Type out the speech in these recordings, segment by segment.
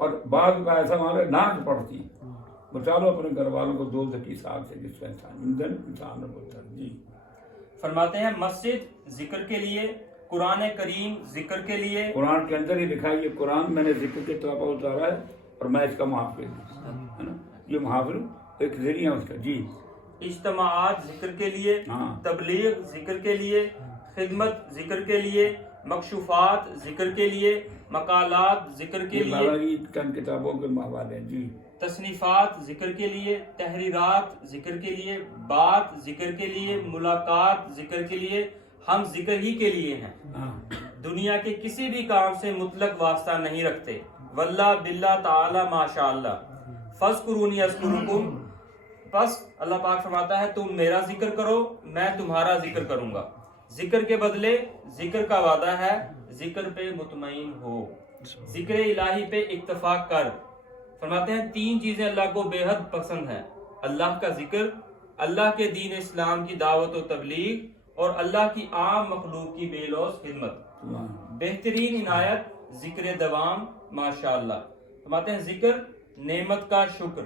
اور بعض کا ایسا ہمارے ناک پڑتی بچا لو اپنے گھر والوں کو دوزخ کی ساگ سے جس کا انسان ہوتا ہے. جی فرماتے ہیں مسجد ذکر کے لیے، قرآن کریم ذکر کے لیے. قرآن کے اندر ہی لکھا ہے یہ قرآن میں نے ذکر کے طور پر اتارا ہے اور میں اس کا محافظ ہوں، ہے نا. یہ محافظ ایک ذریعہ اس کا. جی اجتماعات ذکر کے لیے، ہاں. تبلیغ ذکر کے لیے، خدمت ذکر کے لیے، مکشوفات ذکر کے لیے، مقالات ذکر کے یہ لیے، بابا جی چند کتابوں کے حوالے ہیں. جی تصنیفات ذکر کے لیے، تحریرات ذکر کے لیے، بات ذکر کے لیے، ملاقات ذکر کے لیے. ہم ذکر ہی کے لیے ہیں، ہاں. دنیا کے کسی بھی کام سے مطلق واسطہ نہیں رکھتے. واللہ باللہ تعالی ماشاء اللہ. فاذکرونی اذکرکم. بس اللہ پاک فرماتا ہے تم میرا ذکر کرو میں تمہارا ذکر کروں گا. ذکر کے بدلے ذکر کا وعدہ ہے، ذکر پہ مطمئن ہو، ذکر الہی پہ اکتفا کر. فرماتے ہیں 3 چیزیں اللہ کو بے حد پسند ہیں: اللہ کا ذکر، اللہ کے دین اسلام کی دعوت و تبلیغ، اور اللہ کی عام مخلوق کی بے لوث خدمت. بہترین عنایت ذکر دوام ماشاءاللہ. فرماتے ہیں ذکر نعمت کا شکر،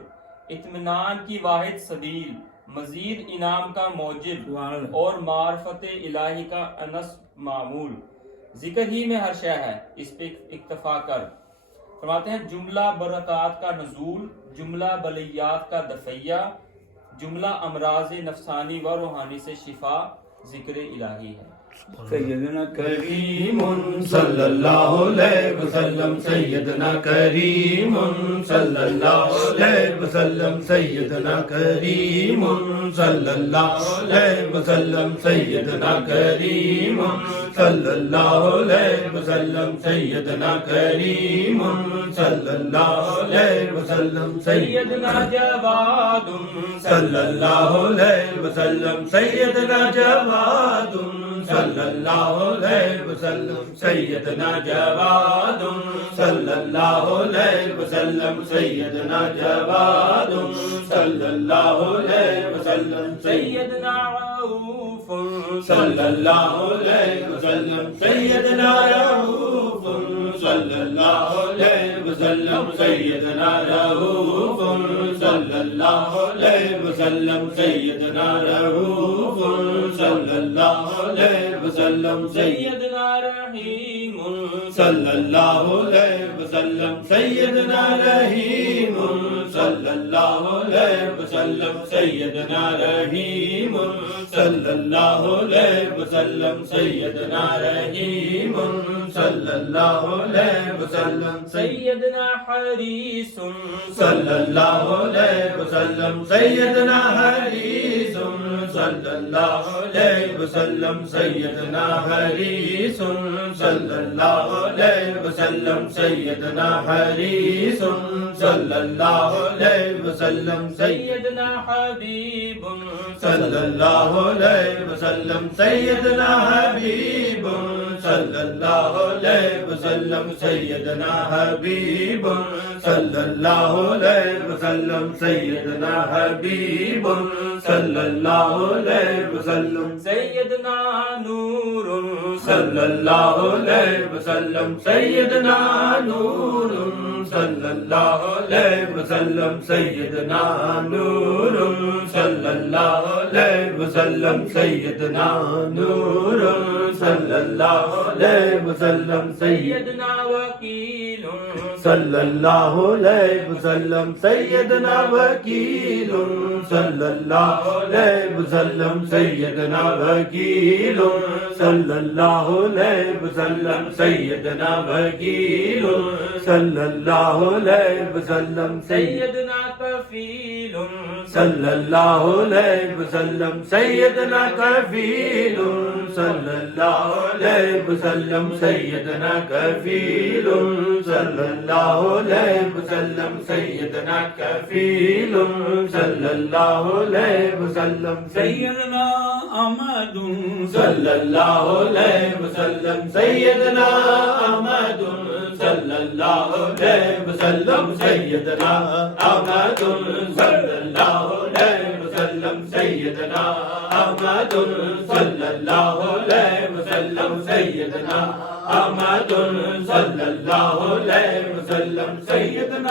اطمینان کی واحد سبیل، مزید انعام کا موجب اور معرفت الہی کا انس معمول. ذکر ہی میں ہر شے ہے، اس پہ اکتفا کر. فرماتے ہیں جملہ برکات کا نزول، جملہ بلیات کا دفعیہ، جملہ امراض نفسانی و روحانی سے شفا ذکر الہی ہے. سیدنا کریم صلی اللہ علیہ وسلم، سیدنا کریم صلی اللہ علیہ وسلم، سیدنا کریم صلی اللہ علیہ وسلم، سیدنا کریم صلی اللہ علیہ وسلم، سیدنا کریم صلی اللہ علیہ وسلم، سیدنا جواد صلی اللہ علیہ وسلم، سیدنا جواد صلی اللہ علیہ وسلم، سیدنا جواد صلی اللہ علیہ وسلم، سیدنا جواد صلی اللہ علیہ وسلم، سیدنا رؤوف صلی اللہ علیہ وسلم، سیدنا رؤوف صلی اللہ علیہ وسلم، سیدنا رؤوف صلی اللہ علیہ وسلم، سیدنا رؤوف صلی اللہ علیہ وسلم، سیدنا رحیم صلی اللہ علیہ وسلم، سیدنا رحیم صلی اللہ علیہ وسلم، سیدنا رحیم صلی اللہ علیہ وسلم، سیدنا رحیم صلی اللہ علیہ وسلم، سیدنا حریص صلی اللہ علیہ وسلم، سیدنا حریص صلی اللہ علیہ وسلم، سیدنا حریص صلی اللہ علیہ وسلم، سیدنا حریص صلی اللہ علیہ وسلم، سیدنا حبیب صلی اللہ علیہ وسلم، سیدنا حبیب صلی اللہ علیہ وسلم، سیدنا حبیب صلی اللہ علیہ وسلم، سیدنا حبیب صلی اللہ علیہ وسلم، سیدنا نور صلی اللہ علیہ وسلم، سیدنا نور صلی اللہ علیہ وسلم، سیدنا نور صلی اللہ علیہ وسلم، سیدنا نور صلی اللہ علیہ وسلم، سیدنا وکیل صلی اللہ علیہ وسلم، سیدنا وکیل صلی اللہ علیہ وسلم، سیدنا وکیل صلی اللہ علیہ وسلم، سیدنا وکیل صلی اللہ علیہ وسلم، سیدنا کفیل صلی اللہ علیہ وسلم، سیدنا کفیل صلی اللہ علیہ وسلم، سیدنا کفیل صلی اللہ علیہ وسلم، سیدنا کفیل صلی اللہ علیہ وسلم، سیدنا احمد صلی اللہ علیہ وسلم، سیدنا احمد صلی اللہ علیہ وسلم، سیدنا احمد صلی اللہ علیہ وسلم، سیدنا احمد صلی اللہ علیہ وسلم، سیدنا احمد صلی اللہ علیہ وسلم، سید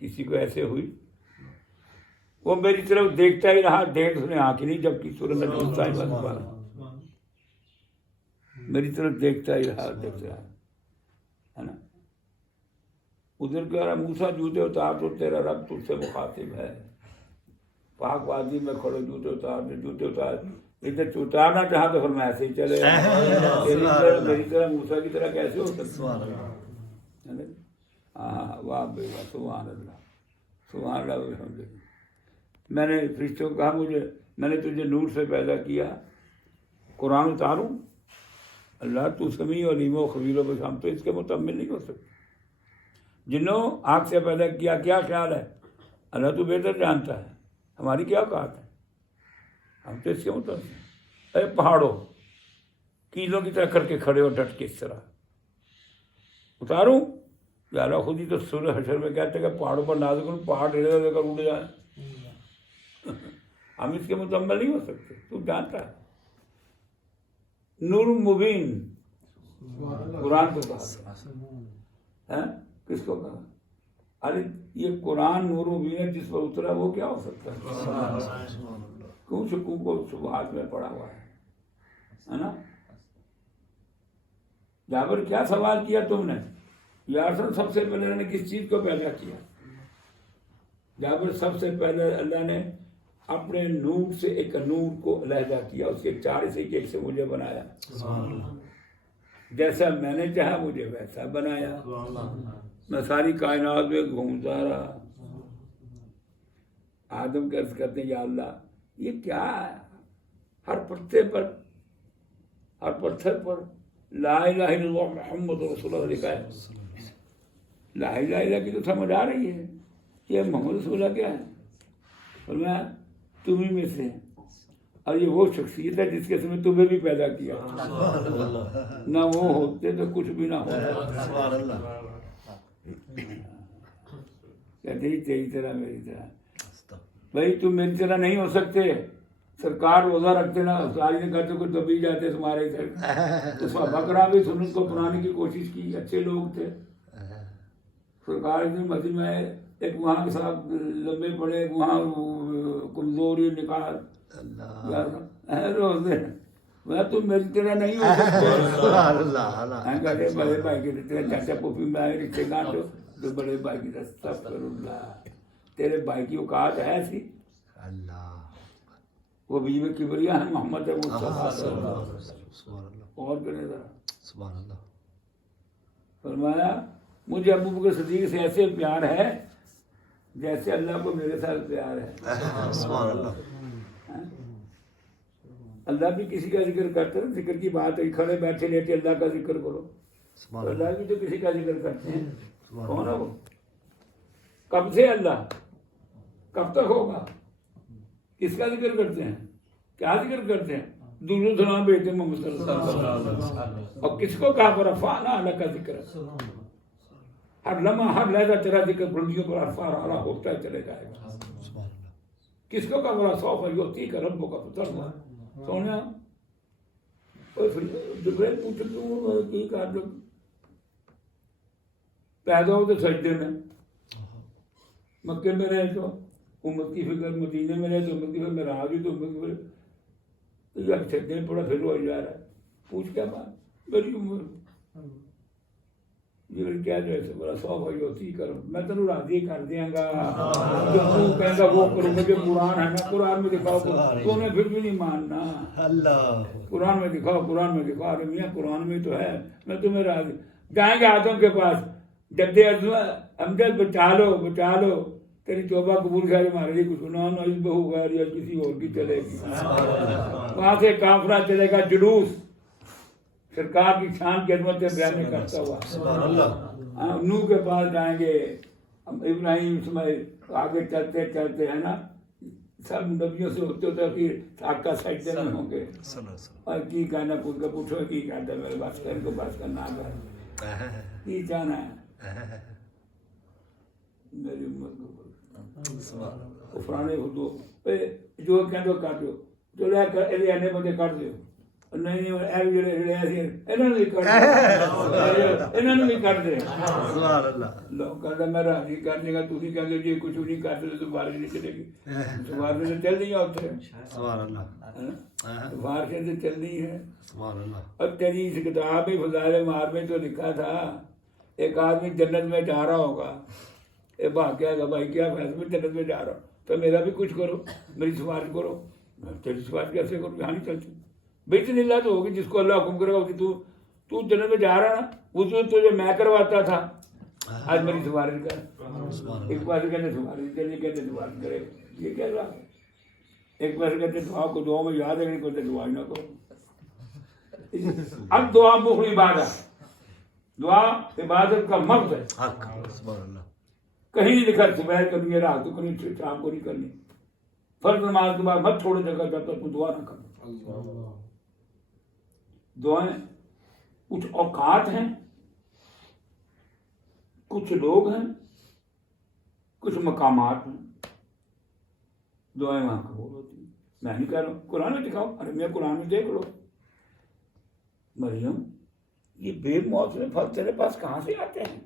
کسی کو ایسے ہوئی؟ وہ میری طرف دیکھتا ہی رہا، دیکھ اس نے آنکھ ہی نہیں جبکہ سورہ نجم صاحب میری طرف دیکھتا ہی رہا ہے نا. ادھر کہہ رہا موسیٰ جوتے اتار تو تیرا رب تجھ سے مخاطب ہے. پاک وادی میں کھڑے جوتے اتار ادھر اتارنا چاہا تو پھر میں ایسے ہی چلے میری طرح موسیٰ کی طرح کیسے ہو سکتا ہے؟ ہاں واہ بے واہ سبحان اللہ سبحان اللہ الحمد للہ. میں نے فرشتوں کو کہا میں نے تجھے نور سے پیدا کیا، قرآن اتاروں؟ اللہ تو سمیع و علیم و خبیر و بصیر، ہم تو اس کے متمل نہیں ہو سکتے. جنوں آنکھ سے پیدا کیا، کیا خیال ہے؟ اللہ تو بہتر جانتا ہے، ہماری کیا اوقات ہے، ہم تو اس کے متمل ہیں. اے پہاڑوں کیلوں کی طرح کر کے کھڑے ہو ڈٹ کے اس طرح، اتاروں؟ یا اللہ خود ہی تو سورہ حشر میں کہتے ہیں کہ پہاڑوں پر نازل کروں، پہاڑ ڈھیرے دے کر اڑ جائیں. ہم اس کے مکمل نہیں ہو سکتے، تو جانتا ہے. نور مبین قرآن کو کہا، کس کو کہا؟ ارے یہ قرآن نور مبین ہے، جس پر اترا وہ کیا ہو سکتا ہے؟ کیوں شکوک کو شبہات میں پڑا ہوا ہے نا. جابر کیا سوال کیا تم نے؟ یا رسول سب سے پہلے اللہ نے کس چیز کو پیدا کیا؟ جابر سب سے پہلے اللہ نے اپنے نور سے ایک نور کو علیحدہ کیا، اس کے چار سے ایک سے مجھے بنایا. جیسا میں نے چاہا مجھے ویسا بنایا. میں ساری کائنات میں گھومتا رہا. آدم کا عرض کرتے ہیں یا اللہ یہ کیا ہے؟ ہر پتے پر ہر پتھر پر لا الہ الا اللہ محمد رسول اللہ لکھا ہے. لا الہ الا اللہ کی تو سمجھ آ رہی ہے، یہ محمد رسول اللہ کیا ہے؟ فرمایا تم ہی میں سے، اور یہ وہ شخصیت ہے جس کے سمے تمہیں بھی پیدا کیا. نہ وہ ہوتے تو کچھ بھی نہ ہوتا. کہتے ہی تیری طرح میری طرح. بھائی تم میری طرح نہیں ہو سکتے. سرکار روزہ رکھتے نا، ساری نے کہتے کچھ دبی جاتے تمہارے ادھر. اس بکرا بھی سنت کو اپنانے کی کوشش کی، اچھے لوگ تھے. سرکار اتنی مسجد میں ایک وہاں کے ساتھ لمبے پڑے، وہاں کمزوری نکال روزے. میں تم میری طرح نہیں ہو سکتے. بڑے بھائی کی طرح چاچا پوپھی میں آئے رشتے گانٹو تو بڑے بھائی کی طرح استغفر اللہ. تیرے بھائی کی اوقات ہے ایسی؟ وہ بیوی کبریا ہے محمد اور کرے ذرا. فرمایا مجھے ابو بکر صدیق سے ایسے پیار ہے جیسے اللہ کو میرے ساتھ پیار ہے. اللہ بھی کسی کا ذکر کرتے ہیں، ذکر کی بات ہے، کھڑے بیٹھے لیٹے اللہ کا ذکر کرو. اللہ بھی تو کسی کا ذکر کرتے ہیں. کون ہے وہ؟ کب سے اللہ؟ کب تک ہوگا؟ کس کا ذکر کرتے ہیں؟ کیا ذکر کرتے ہیں؟ درود سلام بھیجتے محمد صلی اللہ علیہ وسلم. اور کس کو کہا رفعنا اللہ کا ذکر؟ ہر لمحہ ہر لہجہ تیرا ذکر بلندیوں پر عرفہ اعلیٰ ہوتا ہے چلے جائے گا. کس کو کہا بڑا سوف یوتی کا ربوں کا پتر ہوا سونا. جبریل پوچھتے کی کہا جب پیدا ہو تو سجدے میں، مکے میں رہے تو امت کی فکر، مدینے میں رہے تو امت کی فکر، میں رہا بھی تو امت کی فکر. تو جب سجدے میں پڑا پھر وہ جا رہا ہے. پوچھ کیا بات؟ میری عمر جبریل کیا جو ہے بڑا سوف ہوتی کرو، میں تینوں راضی کر دیا گا. جو تو کہے گا وہ کروں گا. جو قرآن ہے نا، قرآن میں دکھاؤ. تو نے پھر بھی نہیں ماننا. اللہ قرآن میں دکھاؤ، قرآن میں دکھاؤ. ارے میاں قرآن میں تو ہے، میں تمہیں راضی. جائیں گے آدم کے پاس، جدے امجد بچا لو بچا لو، تیری توبہ قبول کر ہمارے لیے کچھ گناہ نہ اس بہو غیر یا کسی اور کی چلے گی. وہاں سے کافرہ چلے گا جلوس سرکار کی شان کی عظمتیں بیان کرتا ہوا. نوح کے پاس جائیں گے، ابراہیم اسماعیل، آگے چلتے چلتے ہے نا، سب نبیوں سے ہوتے ہوتے پھر آگ کا سجدے میں ہوں گے. اور کی کہنا پوچھ کر پوچھو کی کہتا ہے میرے بات کر کو بات کرنا آگا کی چاہنا ہے میری امت کو. فرانے خودو جو کہہ دو کر دو، جو لے کر ایلے آنے بندے کر دو. نہیں ਇਹ ਜਿਹੜੇ ਅਸੀਂ ਇਹਨਾਂ ਨੂੰ ਵੀ ਕੱਢ ਇਹਨਾਂ ਨੂੰ ਵੀ ਕੱਢ ਦੇ سبحان اللہ ਲੋਕਾਂ ਦਾ ਮੈਂ ਰਾਜੀ ਕਰ ਲੇਗਾ ਤੁਸੀਂ ਕਹਿੰਦੇ ਜੇ ਕੁਝ ਨਹੀਂ ਕਰਦੇ ਤਾਂ ਬਾਰਿਸ਼ ਨਹੀਂ ਚਲੇਗੀ ਬਾਰਿਸ਼ تو چل رہی ہے اتنے سبحان اللہ بارشیں تو چل رہی ہیں سبحان اللہ اب تیری اس کتاب میں فضائل معار میں تو لکھا تھا ایک آدمی جنت میں جا رہا ہوگا اے بھاگ کیا گا بھائی کیا فیصلہ میں جنت میں جا رہا ہوں تو میرا بھی کچھ کرو میری سفارش کرو تیری سفارش کیسے کروں یہاں نہیں چلتی بیچن اللہ تو ہوگی جس کو اللہ حکم کرے گا کہ تو جنت میں جا رہا نا اس میں تجھے میں کرواتا تھا آج میری سفارش کر ایک بار کہتے سفارش کے لیے کہتے سفارش کرے یہ کہہ رہا ایک بار کہتے دعا کو دعا میں یاد ہے کہتے دعا نہ کرو اب دعا مخلی عبادت دعا عبادت کا مقصد ہے حق سبحان اللہ کہیں نہیں لکھا صبح کرنی ہے رات کو کرنی شام کو نہیں کرنی فرض نماز کے بعد مت چھوڑے جگہ جب تک دعا نہ کرو دعائیں کچھ اوقات ہیں کچھ لوگ ہیں کچھ مقامات ہیں دعائیں وہاں قبول ہوتی ہیں میں نہیں کہہ رہا ہوں قرآن میں دکھاؤ ارے میں قرآن میں دیکھ لو مریم یہ بے موسم پھل تیرے پاس کہاں سے آتے ہیں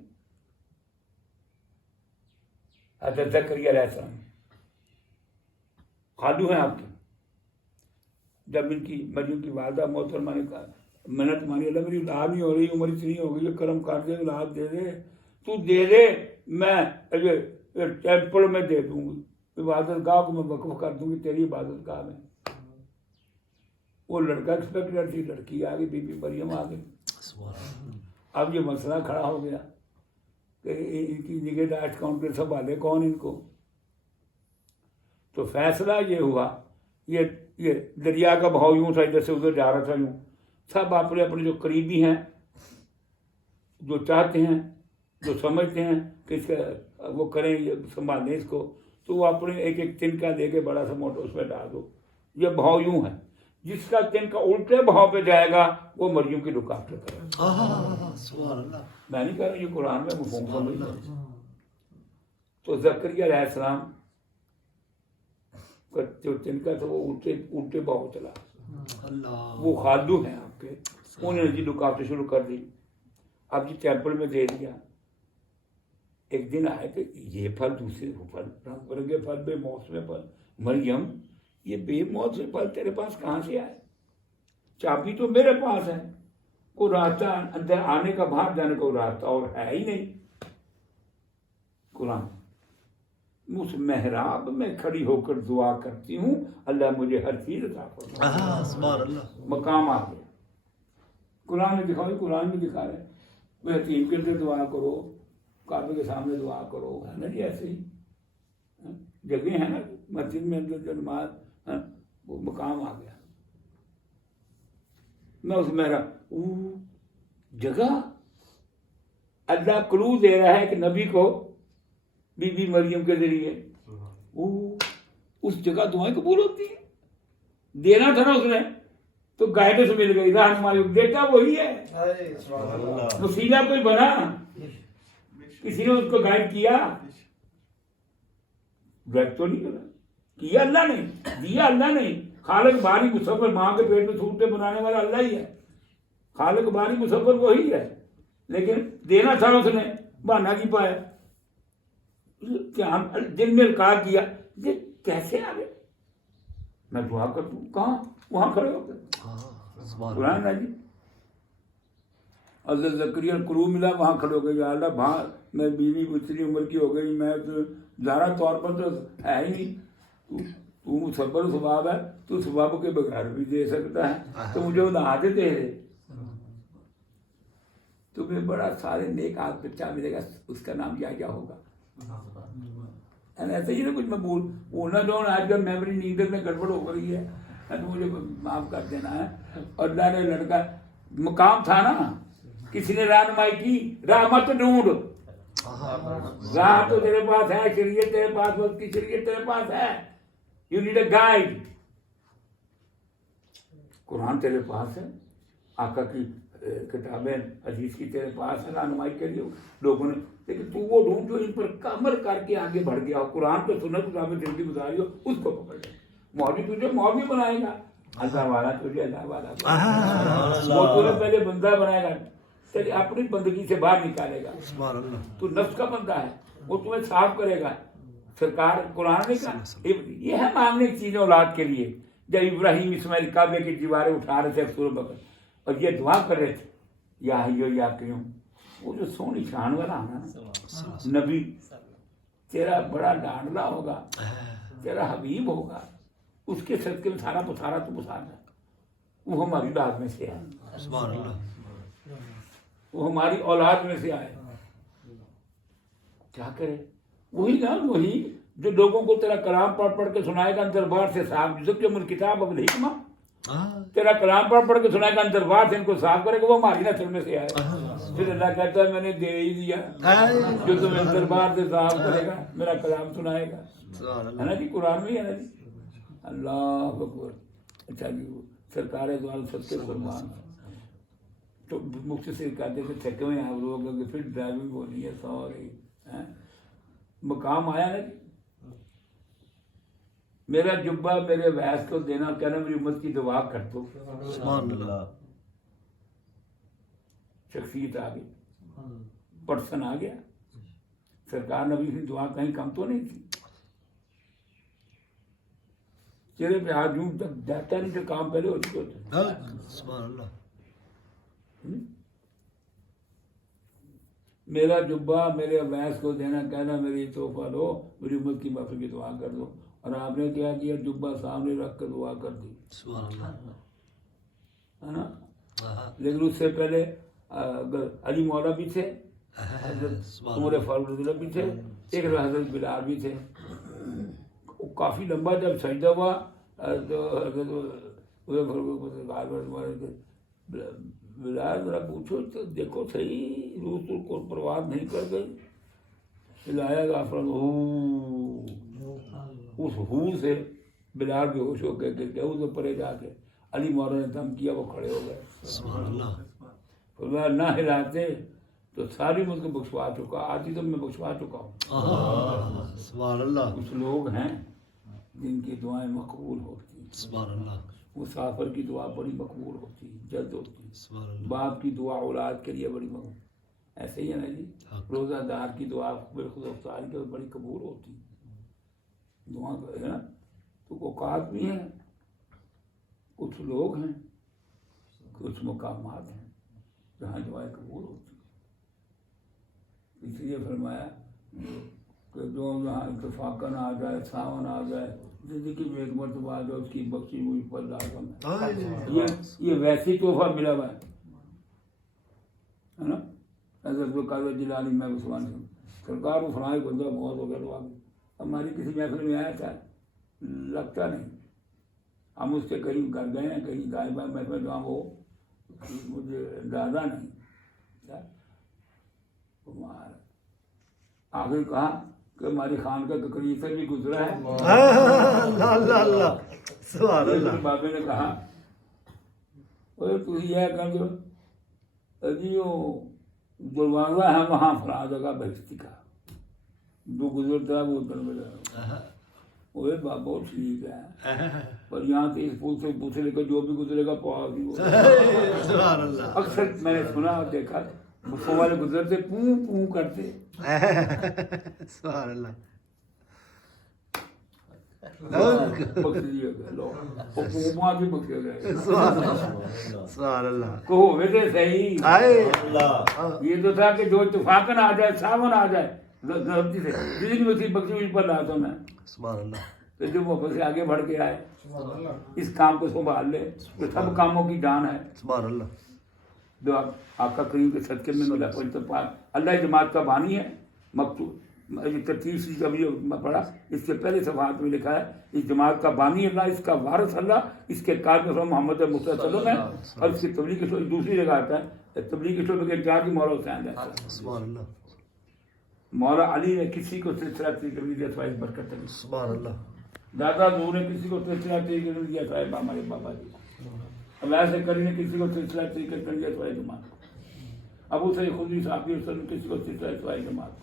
حضرت زکریا علیہ السلام خالو ہیں آپ کے جب ان کی مریم کی والدہ محترمہ نے کہا منت مانی اللہ میری اولاد نہیں ہو رہی عمر اتنی ہو گئی کرم کر دے اولاد دے دے تو دے دے میں ٹیمپل میں دے دوں گی عبادت گاہ کو میں وقف کر دوں گی تیری عبادت گاہ میں وہ لڑکا ایکسپیکٹر تھی لڑکی آ گئی بی بی مریم آ گئی اب یہ مسئلہ کھڑا ہو گیا کہ ان کی نگہداشت کون کر سنبھالے کون ان کو تو فیصلہ یہ ہوا یہ دریا کا بہاؤ یوں تھا ادھر سے ادھر جا رہا تھا یوں سب اپنے اپنے جو قریبی ہیں جو چاہتے ہیں جو سمجھتے ہیں کہ اس کا وہ کریں سنبھالیں اس کو تو وہ اپنے ایک ایک تنکا دے کے بڑا سا موٹا اس میں ڈال دو یہ بہاؤ یوں ہے جس کا تنکا الٹے بہاؤ پہ جائے گا وہ مریم کی لک آفٹر کرے سبحان اللہ میں نہیں کہہ رہا یہ قرآن میں مفہوم سمجھ تو زکریا علیہ السلام کا جو تنکا تھا وہ الٹے بہاؤ چلا اللہ وہ خالدو ہیں آپ کے انہوں نے جی لک آفٹر شروع کر دی اب جی ٹیمپل میں دے دیا ایک دن آئے کہ یہ پھل دوسرے پھل رنگ برنگے پھل بے موسم پھل مریم یہ بے موسم پھل تیرے پاس کہاں سے آئے چابی تو میرے پاس ہے وہ راستہ اندر آنے کا باہر جانے کا وہ راستہ اور ہے ہی نہیں قرآن اس محراب میں کھڑی ہو کر دعا کرتی ہوں اللہ مجھے ہر چیز عطا فرمائے سبحان اللہ مقام آ گیا قرآن میں دکھاؤ قرآن میں دکھا رہے وہ یتیم کے لیے دعا کرو کعبے کے سامنے دعا کرو ہے نا جی ایسے ہی جگہ ہے نا مسجد میں جو نماز وہ مقام آ گیا میں اس میں جگہ اللہ کلو دے رہا ہے کہ نبی کو بی بی مریم کے ذریعے اس جگہ دعائیں قبول ہوتی ہیں دینا تھا نا اس نے تو گائیڈنس مل گئی رہنمائی دیتا وہی ہے وسیلہ کوئی بنا کسی نے اس کو گائیڈ کیا گائیڈ تو نہیں کیا اللہ نے دیا اللہ نے خالق باری مصور ماں کے پیٹ میں صورتیں بنانے والا اللہ ہی ہے خالق باری مصور وہی ہے لیکن دینا تھا اس نے بہانا کی پایا دل میں القاع کیا یہ کیسے آ گئے میں دعا کر دوں کہاں وہاں کھڑے ہو گئے قرآن ہے جی حضرت زکریا کرو ملا وہاں کھڑے ہو گئے یا اللہ وہاں میں بیوی اتنی عمر کی ہو گئی میں تو ظاہرا طور پر تو ہے ہی نہیں تو مصبر ثواب ہے تو ثواب کے بغیر بھی دے سکتا ہے تو مجھے اولاد دے دے تمہیں بڑا سارے نیک آدمی بچہ ملے گا اس کا نام یا ہوگا ایسے ہی نا کچھ میں بولنا چاہوں آج کل میموری نیند میں گڑبڑ ہو رہی ہے تو مجھے معاف کر دینا ہے اور اللہ نے لڑکا مقام تھا نا کسی نے رہنمائی کی راہ مت ڈھونڈ راہ تو تیرے پاس ہے شریعت تیرے پاس وقت کی شریعت تیرے پاس ہے یو نیڈ اے گائیڈ قرآن تیرے پاس ہے آقا کی کتابیں حدیث کی تیرے پاس ہے رہنمائی کے لیے لوگوں نے لیکن تو وہ ڈھونڈ جو ان پر عمل کر کے آگے بڑھ گیا ہو قرآن پہ سنت کتابیں زندگی گزاری ہو اس کو پکڑ لے مولوی تجھے مولوی بنائے گا اللہ والا تجھے اللہ والا وہ تمہیں پہلے بندہ بنائے گا، تیری اپنی بندگی سے باہر نکالے گا. سبحان اللہ. تو نفس کا بندہ ہے، وہ تمہیں صاف کرے گا. سرکار قرآن نے کہا یہ ہے مانگنے کی چیزیں اولاد کے لیے. جب ابراہیم اسماعیل کعبے کی دیواریں اٹھا رہے تھے سورہ بقرہ اور یہ دعا کر رہے تھے یا حیو یا قیوم، وہ جو سونی شان والا ہے نا نبی، تیرا بڑا ڈانڈلا ہوگا، تیرا حبیب ہوگا، اس کے صدقے میں سارا پسارا تو پسارا، وہ ہماری اولاد میں سے ہے. سبحان اللہ. وہ ہماری اولاد میں سے آئے. کیا کرے؟ وہی نا، وہی جو لوگوں کو تیرا کلام پڑھ پڑھ کے سنائے گا دربار سے صاف، جو من کتاب اب الحکمہ، تیرا کلام پڑھ کے سنائے گا دربار سے ان کو صاف کرے گا، وہ ہماری نسل میں سے آئے. پھر اللہ کہتا ہے میں نے دے ہی دیا، جو تمہیں دربار سے صاف کرے گا میرا کلام سنائے گا. ہے نا جی، قرآن میں ہے نا جی. اللہ اکبر. اچھا جی، سرکار دوال سب کے قربان. تو مفتی سے کہتے تھے تھکے ہوئے ہیں لوگ، پھر ڈرائیونگ ہو رہی ہے سوری، مقام آیا نا جی. میرا جبہ میرے ویس کو دینا، کہنا میری امت کی دعا کر دو. سبحان اللہ. شخصیت آ گئی، پرسن آ گیا. سرکار نبی کی دعا کہیں کم تو نہیں تھی. چہرے پہ ہاتھ جھوم تک جاتا نہیں تو کام پہلے ہو چکے ہوتے. سبحان اللہ. میرا جبہ میرے ویس کو دینا، کہنا میری تحفہ لو، میری امت کی معافی کی دعا کر دو. اور آپ نے کیا کیا؟ جبہ سامنے رکھ کر دعا کر دی. سبحان اللہ. ہے نا. لیکن اس سے پہلے علی مولا بھی تھے، حضرت عمر فاروق رضی اللہ بھی تھے، ایک حضرت بلال بھی تھے. کافی لمبا جب سجدہ ہوا تو حضرت عمر فاروق بلال ذرا پوچھو تو دیکھو صحیح روح تو کو پرواز نہیں کر گئی. ہلایا غافل، اس ہو سے بلال بے ہوش ہو کے گئے تو پرے جا کے علی مولا نے دم کیا، وہ کھڑے ہو گئے. سبحان اللہ. فرمایا نہ ہلاتے تو ساری ملک بخشوا چکا، آج تو میں بخشوا چکا ہوں. سبحان اللہ. کچھ لوگ ہیں جن کی دعائیں مقبول ہوتی ہیں. سبحان اللہ. مسافر کی دعا بڑی مقبول ہوتی ہے، جلد ہوتی ہے. سبحان اللہ. باپ کی دعا اولاد کے لیے بڑی مقبول، ایسے ہی ہے نا جی. روزہ دار کی دعا بالخود افطار کے بڑی قبول ہوتی ہے. دعا ہے نا. تو اوقات بھی ہیں، کچھ لوگ ہیں، کچھ مقامات ہیں جہاں دعائیں قبول ہوتی ہیں. اس لیے فرمایا کہ جو جہاں اتفاقاً آ جائے، ساون آ جائے، زندگی میں ایک مرتبہ آ جائے، اس کی بخشی ہوئی پر لازم ہے. یہ ویسی تحفہ ملا ہوا ہے نا. حضرت قادر جیلانی میں عثمان سرکار کو فلاں بندہ بہت ہو گیا تو ہماری کسی محفل میں آیا تھا، لگتا نہیں. ہم اس کے قریب کر گئے ہیں، کہیں دائیں بائیں محفل جہاں ہو، مجھے اندازہ نہیں. آخر کہا کہ ہماری خان کا قریب سے بھی گزرا ہے. اللہ اللہ. سبحان اللہ. بابے نے کہا تو یہ کر دو جی، وہ دروازہ ہے وہاں فلاں جگہ بہشتی کا، جو گزرتا ہے وہ ادھر میں جائے. وہ بابا ٹھیک ہے، پر یہاں سے اس پل سے دوسرے کا جو بھی گزرے گا پہاڑ بھی. سبحان اللہ. اکثر میں نے سنا اور دیکھا بسوں والے گزرتے پوں پوں کرتے. سبحان اللہ. سبحان اللہ. یہ تو تھا کہ جو اتفاقاً آ جائے، ساون آ جائے، غلطی سے دل میں اسی بخشی ہوئی پر لاتا میں. سبحان اللہ. تو جو واپس سے آگے بڑھ کے آئے، اس کام کو سنبھال لے، تو سب کاموں کی جان ہے. سبحان اللہ. جو آقا کریم کے صدقے میں ملا اللہ جماعت کا بانی ہے. مکتوب ترتیب کا بھی پڑھا، اس کے پہلے صفحات میں لکھا ہے اس جماعت کا بانی اللہ، اس کا وارث اللہ، اس کے قائد محمد مصطفیٰ صلی اللہ علیہ وسلم ہے. اور اس کی تبلیغ کی دوسری جگہ آتا ہے تبلیغ کے شعبے کے انچارج مولا حسین ہے. سبحان اللہ. مولا علی نے کسی کو سلسلہ تیری دیا صاحب برکت علی. سبحان اللہ. دادا دو نے کسی کو سلسلہ تیری دیا صاحب ہمارے بابا جی. ویسے کری نے کسی کو سلسلہ تیری کر دیا صاحب جماعت. ابو سعید خدری صاحب نے کسی کو سلسلہ صاحب جماعت.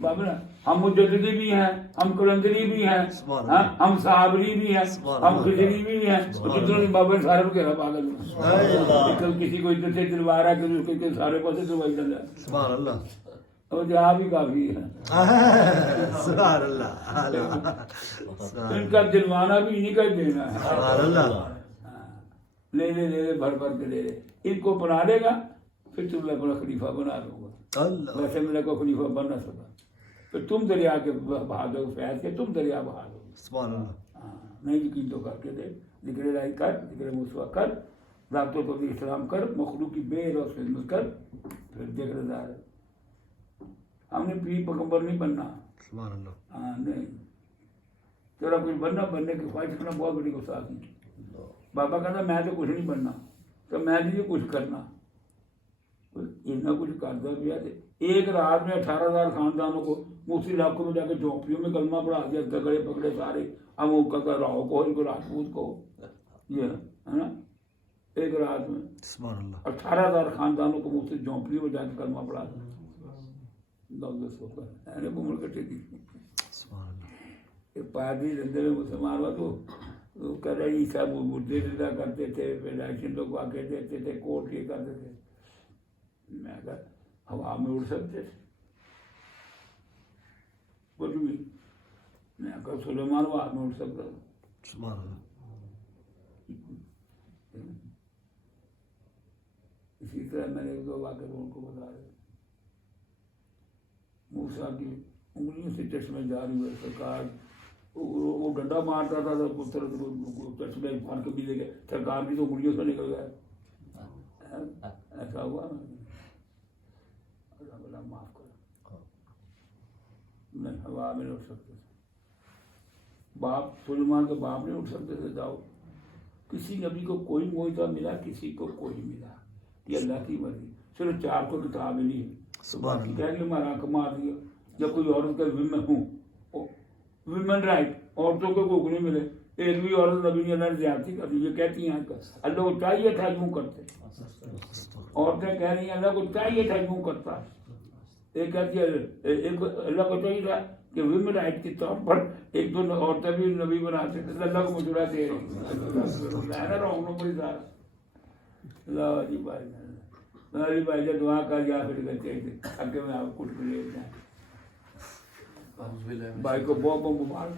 بابا ہم مجددی بھی ہیں، ہم کلندری بھی ہیں، ہم صحابری بھی ہیں، ہم خضری بھی ہیں، جتنے بابا سارے کو کہہ پاگل کل کسی کو ادھر سے دلوا رہا ہے کہ سارے پاسے دلوائی چل جائے سبحان اللہ اور جہاں بھی کافی ہے. سبحان اللہ ان کا دلوانا بھی انہیں کا ہی دینا ہے. سبحان اللہ لے لے بھر کے لے لے. ان کو بنا لے گا پھر تم اپنا خلیفہ بنا دو گا. اللہ ویسے میرے کو خلیفہ بن نہ سکا پھر تم دریا کے بہا دو فیض کے تم دریا بہا دو. سبحان اللہ نہیں یقین تو کر کے دے. ذکر الہی کر، ذکر مصطفیٰ کر، رابطوں کو بھی احترام کر، مخلوق کی بے روز خدمت کر، پھر دیکھ رہا ہے. ہم نے پیر پیغمبر نہیں بننا. سبحان اللہ ہاں نہیں تیرا کچھ بننا، بننے کی خواہش رکھنا بہت بڑی گستاخی. بابا کہتا میں تو کچھ نہیں بننا تو میں نہیں کچھ کرنا. اتنا کچھ کرتا بھی ہے. ایک رات میں 18,000 خاندانوں کو دوسری علاقوں میں جا کے جھونپڑیوں میں کلمہ پڑھا دیا. تگڑے پکڑے سارے ہم کا راؤ کو ان کو راجپوت کو یہ ہے نا ایک رات میں سبحان اللہ 18,000 خاندانوں کو مختلف جھونپڑیوں میں جا کے کلمہ پڑھا دیا. سبحان اللہ پادری زندے میں مسلمان ہوا تو کر رہے عیسیٰ مردے زندہ کرتے تھے، پیدائشی لوگ واقع دیتے تھے، کوٹ یہ کرتے تھے. میں کہا ہوا میں اڑ سکتے تھے کچھ بھی. میں کہا سلیمان ہوا میں اڑ سکتا تھا. سبحان اللہ اسی طرح میں نے ایک دو واقعہ ان کو بتا رہے. موسیٰ کی انگلیوں سے چشمے جاری ہوئے. سرکار وہ ڈنڈا مارتا تھا تو چشمے پھاڑ کے بھی لے گئے. سرکار بھی تو انگلیوں سے نکل گئے. ایسا ہوا اللہ معاف کرو. نہیں ہوا میں نہیں اٹھ سکتے تھے. باپ سلیمان کے باپ نہیں اٹھ سکتے تھے. جاؤ کسی نبی کو کوئی معجزہ ملا، کسی کو کوئی ملا. یہ اللہ کی مرضی. صرف 4 کو کتاب ملی ہے. سبحان اللہ کیا کہ مارا مار دیا. جب کوئی عورت کا ویمن ہوں ویمن رائٹ عورتوں کو کوئی نہیں ملے. ایک بھی عورت نبی نے اللہ نے زیادتی کر دی. یہ کہتی ہیں اللہ کو چاہیے تھا یوں کرتے. عورتیں کہہ رہی ہیں اللہ کو چاہیے تھا یوں کرتا. ایک کہتی ہے اللہ کو چاہیے تھا کہ ویمن رائٹ کے طور پر ایک دو عورتیں بھی نبی بناتے تھے. اللہ کو مجرا دے اللہ جی بھائی میری بھائی جب دعا کر جا پھر کرتے تھے اگے میں آپ کچھ لے جائیں. بھائی کو بہت بہت مبارک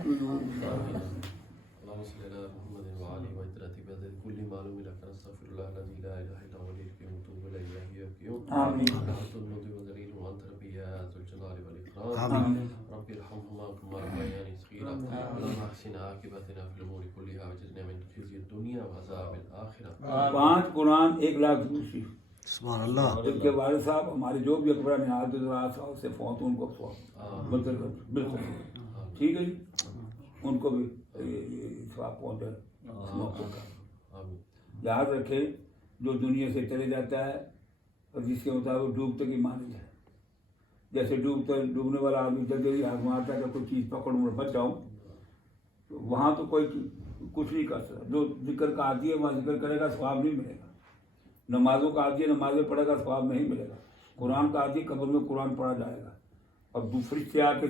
رب ارحمهما كما ربياني صغيرا اللهم احسن عاقبتنا في الامور كلها واجرنا من خزي الدنيا وعذاب الاخره. 5 قرآن 1,00,000 دوسری. سبحان اللہ ان کے والد صاحب ہمارے جو بھی اکبر نہاد صاحب سے فوت ان کو فوت بالکل ٹھیک ہے جی. ان کو بھی ثواب پہنچا. یاد رکھے جو دنیا سے چلے جاتا ہے اور جس کے مطابق ڈوب تک ہی مانے جائے. جیسے ڈوبنے والا آدمی جلدی ہاتھ مارتا ہے کہ کوئی چیز پکڑوں میں بچ جاؤں تو وہاں تو کوئی کچھ نہیں کر سکتا. جو ذکر کا عادی ہے وہاں ذکر کرے گا ثواب نہیں ملے گا. نمازوں کا عادی ہے نمازیں پڑھے گا ثواب نہیں ملے گا. قرآن کا عادی قبر میں قرآن پڑھا جائے گا. اور دوسری سے آ کے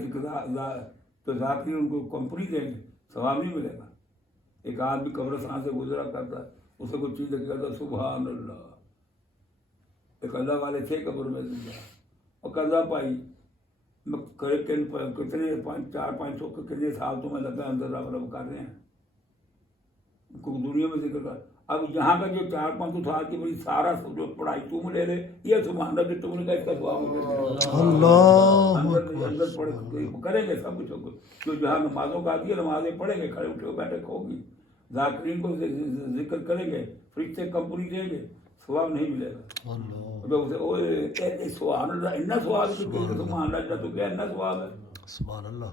تو ذاکر ان کو کمپنی دیں گے ثواب نہیں ملے گا. ایک آدمی قبرستان سے گزرا کرتا ہے اسے کوئی چیز کہتا سبحان اللہ. ایک اللہ والے تھے قبر میں اور قضا پائی کتنے 400-500 کتنے سال تمہیں لگا اندر رب کر رہے ہیں دنیا میں ذکر کر. اب یہاں کا جو 400-500 سال کی بڑی سارا جو پڑھائی تم لے لے یہ سبحان اللہ جو تم نے کہا اس کا ثواب اندر پڑھ کریں گے سب کچھ. جو جہاں نمازوں کا آتی ہے نمازیں پڑھیں گے کھڑے اٹھے بیٹھے ہوگی ذاکرین کو ذکر کریں گے فرشتے کمپنی دیں گے ثواب نہیں ملے گا. سبحان اللہ اتنا ثواب سبحان اللہ تو کیا اتنا ثواب ہے. سبحان اللہ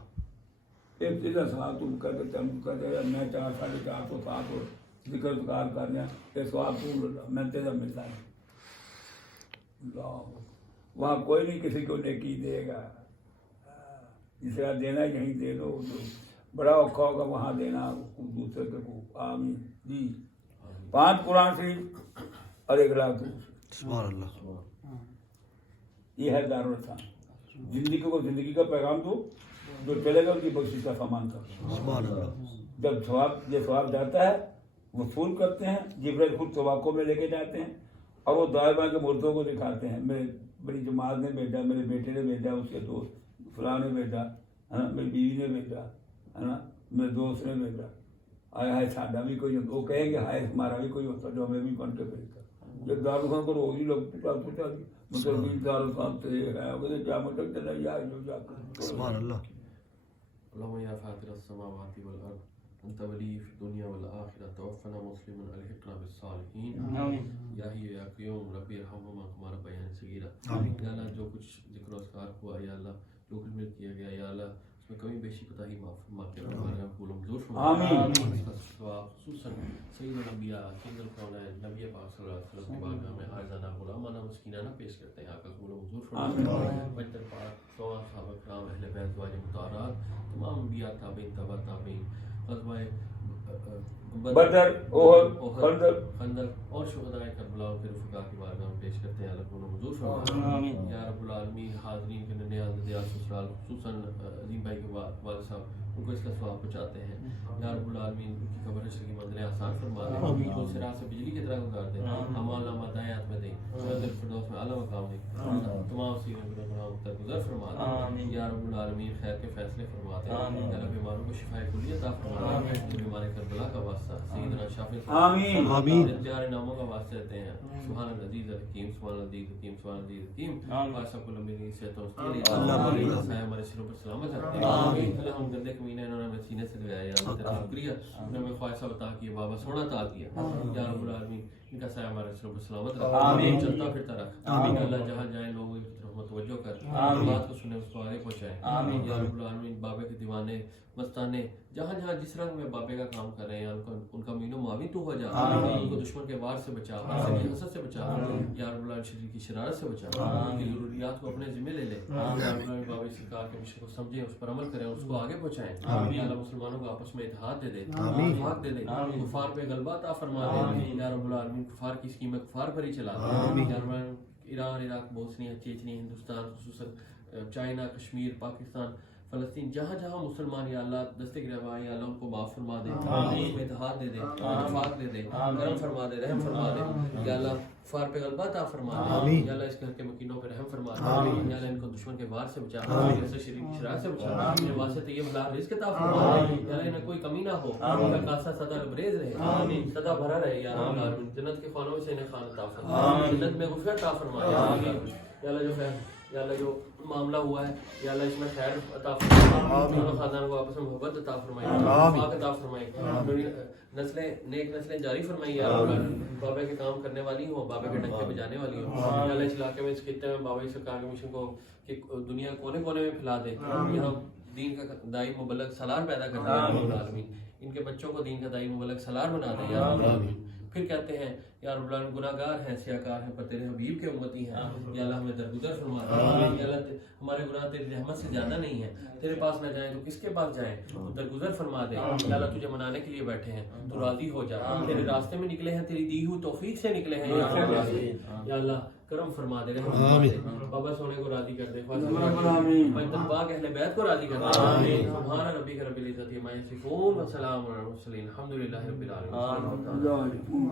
ایک چیز ثواب تم کر کے میں 400-450 سال اور ذکر کار کر رہے ہیں یہ ثواب تم میں تیرا ملتا ہے. وہاں کوئی نہیں کسی کو نیکی دے گا. جسے دینا یہیں دے دو. بڑا اوکھا ہوگا وہاں دینا دوسرے کو. آمین جی. 5 قرآن شریف اور 1,00,000 سبحان اللہ یہ ہے دارالرسان. زندگی کو زندگی کا پیغام دو جو چلے گا ان کی بخشش کا سامان کرتے سبحان اللہ ہیں. جب ثواب جاتا ہے وصول کرتے ہیں. جبرائیل خود طواقوں میں لے کے جاتے ہیں اور وہ دائما کے مردوں کو دکھاتے ہیں. میری جماعت نے بھیجا, میرے بیٹے نے بھیجا, اس کے دوست فلاں نے بھیجا ہے نا, میری بیوی نے بھیجا ہے نا, میرے دوست نے بھیجا. آئے ہائے ساڈا بھی کوئی, وہ کہیں گے ہائے ہمارا بھی کوئی ہوتا جو ہمیں بھی بن کے بھیجتا. جب دارالخان کو روز ہی لوگ پوچھا مسلم دارالخان سے ہے وہ کیا مطلب چلا یا جو جا کر سبحان اللہ. اللهم يا فاطر السماوات والارض انت ولي في الدنيا والاخره توفنا مسلما الحقنا بالصالحين آمین. یا حی یا قیوم ربی ارحمهما كما ربياني صغيرا. آمین. یا اللہ جو کچھ ذکر و اذکار ہوا یا اللہ جو کچھ مل کیا گیا یا اللہ اس میں کمی بیشی کوتاہی معاف فرما کے ہمارے قبول منظور فرما. آمین. خصوصاً سید الانبیاء سید الکونین نبی پاک صلی اللہ علیہ وسلم کی بارگاہ میں عاجزانہ غلامانہ مسکینانہ پیش کرتے ہیں. آقا قبول منظور فرما. بجتر پاک سوا صحابہ کرام اہل بیت ازواج مطہرات تمام انبیاء تابعین تبع تابعین غزوہ بدر احد خندق اور شہدائے کربلا اور پھر رفقا کی بارگاہ میں پیش کرتے ہیں. اللہ کو منظور فرما. آمین. یا رب العالمین حاضرین کے ننھے عزیز سسرال خصوصاً عظیم بھائی کے والد صاحب ان کو اس کا ثواب پہنچاتے ہیں. یا رب العالمین ان کی قبر کی منزلیں آسان فرما دیں, ان کو صراط سے بجلی کی طرح گزار دیں, ہمارا دائیں ہاتھ میں دیں, فردوس میں اعلیٰ مقام دیں, تمام سیروں گناہوں تک گزر فرما دیں. یا رب العالمین خیر کے فیصلے فرما دیں. یا رب بیماروں کو شفاء کلی عطا فرما دیں. بیمار کربلا کا واسطہ سیدنا شافی آمین. آمین. پیارے ناموں کا واسطہ دیتے ہیں. سبحان العزیز الحکیم سبحان العزیز الحکیم سبحان العزیز الحکیم. اور سب کو لمبی صحت و ہمارے سروں پر سلامت رکھتے ہیں. اللہ ہم گندے کمینے انہوں نے ہمیں سینے سے لگایا. یا اللہ تیرا شکریہ انہوں نے ہمیں خواہشہ بتا کیا بابا سونا عطا کیا. یا رب العالمین ان کا سایہ ہمارے سروں پر سلامت رکھ, چلتا پھرتا رکھ. اللہ جہاں جائیں لوگوں کی طرف متوجہ کر, بات کو سنے اس کو آگے پہنچائے. یا رب العالمین بابے کے دیوانے مستانے جہاں جہاں جس رنگ میں بابے کا کام کر رہے ہیں ان کا مین و معاون تو ہو جا, ان کو دشمن کے وار سے بچا, حسد سے بچا. یا رب العالمین شریر کی شرارت سے بچا, ان کی ضروریات کو اپنے ذمہ لے لے. یا رب العالمین بابے سرکار کے مشن کو سمجھیں, اس پر عمل کریں, اس کو آگے پہنچائیں. یا اللہ مسلمانوں کو آپس میں اتحاد دے دے, اتفاق دے دے, کفار پہ غلبہ عطا فرما دے. یا رب العالمین کفار کی اسکیمیں کفار پر ہی چلا دے. یا رب العالمین ایران, عراق, بوسنیا, چیچنی, ہندوستان, خصوصاً چائنا, کشمیر, پاکستان, فلسطین, جہاں جہاں مسلمان یا اللہ دستے گربا یا اللہ ان کو معاف فرما دے, اس میں اتحاد دے دے, اتفاق دے دے, کرم فرما دے, رحم فرما دے. یا اللہ کفار پہ غلبہ عطا فرما دے. یا اللہ اس گھر کے مکینوں پہ رحم فرما دے. یا اللہ ان کو دشمن کے وار سے بچا, ایسے شریر کی شرارت سے بچا, ان واسطے طیب حلال رزق عطا فرما دے. یا اللہ انہیں کوئی کمی نہ ہو, ان کا کاسہ سدا لبریز رہے, سدا بھرا رہے. یا رب العالمین جنت کے خانوں سے انہیں خان عطا فرما, جنت میں غفرت عطا فرما. یا اللہ جو خیر, یا اللہ جو معاملہ ہوا ہے یا اللہ اس میں خیر عطا فرمائے, خاندان کو آپس میں محبت عطا فرمائے, اتفاق عطا فرمائے, نسلیں نیک نسلیں جاری فرمائی. یا رب العالمین بابے کے کام کرنے والی ہوں, بابے کے ڈنکے بجانے والی ہوں. یا اللہ اس علاقے میں اس خطے میں بابا سرکار کے مشن کو کہ دنیا کونے کونے میں پھیلا دے, یہاں دین کا دائی مبلغ سالار پیدا کر دے. یا رب العالمین ان کے بچوں کو دین کا دائی مبلغ سالار بنا دے. یا رب العالمین پھر کہتے ہیں یا رب العالمین گناہگار ہیں, سیاکار ہیں, پر تیرے حبیب کے امتی ہیں. یا اللہ ہمیں درگزر فرما دے. یا اللہ ہمارے گناہ تیری رحمت سے زیادہ نہیں ہیں, تیرے پاس نہ جائیں تو کس کے پاس جائیں, تو درگزر فرما دے. یا اللہ تجھے منانے کے لیے بیٹھے ہیں, تو راضی ہو جا, تیرے راستے میں نکلے ہیں, تیری دی ہوئی توفیق سے نکلے ہیں. یا اللہ کرم فرما دے, رحم فرما دے, بابا سونے کو راضی کر دے, پاک اہل بیت کو راضی کر دے. سبحان ربک رب العزت عما یصفون وسلام علی المرسلین الحمد للہ رب العالمین.